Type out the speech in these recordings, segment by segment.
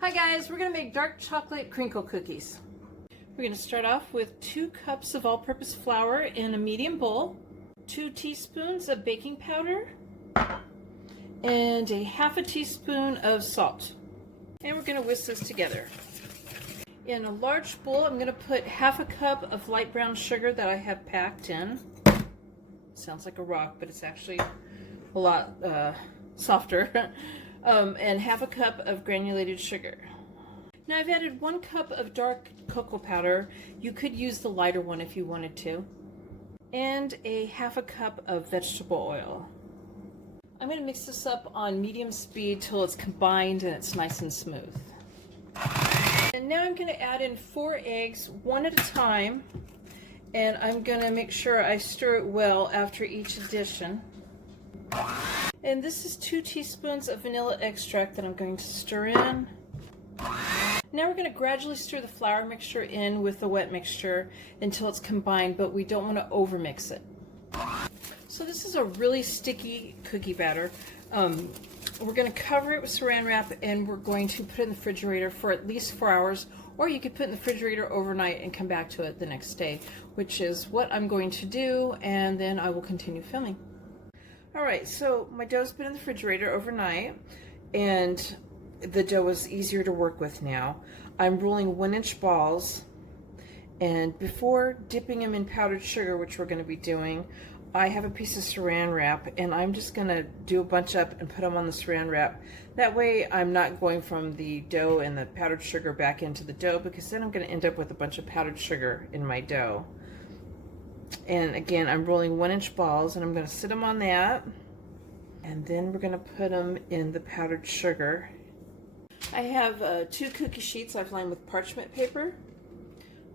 Hi guys, we're going to make dark chocolate crinkle cookies. We're going to start off with 2 cups of all-purpose flour in a medium bowl, 2 teaspoons of baking powder, and a ½ teaspoon of salt. And we're going to whisk this together. In a large bowl, I'm going to put ½ cup of light brown sugar that I have packed in. Sounds like a rock, but it's actually a lot softer. And ½ cup of granulated sugar. Now I've added 1 cup of dark cocoa powder. You could use the lighter one if you wanted to. And a ½ cup of vegetable oil. I'm going to mix this up on medium speed till it's combined and it's nice and smooth. And now I'm going to add in 4 eggs, 1 at a time. And I'm going to make sure I stir it well after each addition. And this is 2 teaspoons of vanilla extract that I'm going to stir in. Now we're going to gradually stir the flour mixture in with the wet mixture until it's combined, but we don't want to overmix it. So this is a really sticky cookie batter. We're going to cover it with saran wrap and we're going to put it in the refrigerator for at least 4 hours, or you could put it in the refrigerator overnight and come back to it the next day, which is what I'm going to do, and then I will continue filming. Alright, so my dough's been in the refrigerator overnight and the dough is easier to work with now. I'm rolling 1-inch balls, and before dipping them in powdered sugar, which we're going to be doing, I have a piece of saran wrap and I'm just going to do a bunch up and put them on the saran wrap. That way I'm not going from the dough and the powdered sugar back into the dough, because then I'm going to end up with a bunch of powdered sugar in my dough. And again, I'm rolling 1-inch balls and I'm going to sit them on that, and then we're going to put them in the powdered sugar. I have 2 cookie sheets I've lined with parchment paper.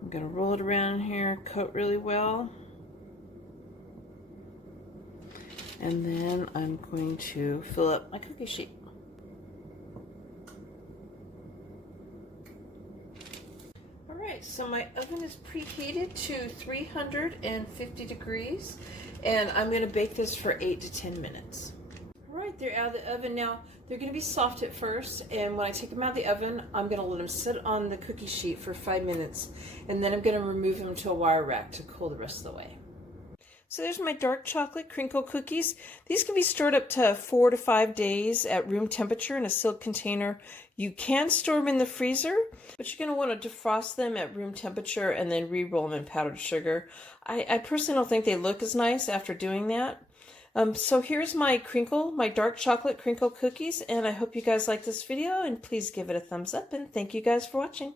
I'm going to roll it around here, coat really well, and then I'm going to fill up my cookie sheet. So my oven is preheated to 350 degrees, and I'm going to bake this for 8 to 10 minutes. Alright, they're out of the oven now. They're going to be soft at first, and when I take them out of the oven, I'm going to let them sit on the cookie sheet for 5 minutes, and then I'm going to remove them to a wire rack to cool the rest of the way. So there's my dark chocolate crinkle cookies. These can be stored up to 4 to 5 days at room temperature in a sealed container. You can store them in the freezer, but you're going to want to defrost them at room temperature and then re-roll them in powdered sugar. I personally don't think they look as nice after doing that. So here's my dark chocolate crinkle cookies, and I hope you guys like this video, and please give it a thumbs up, and thank you guys for watching.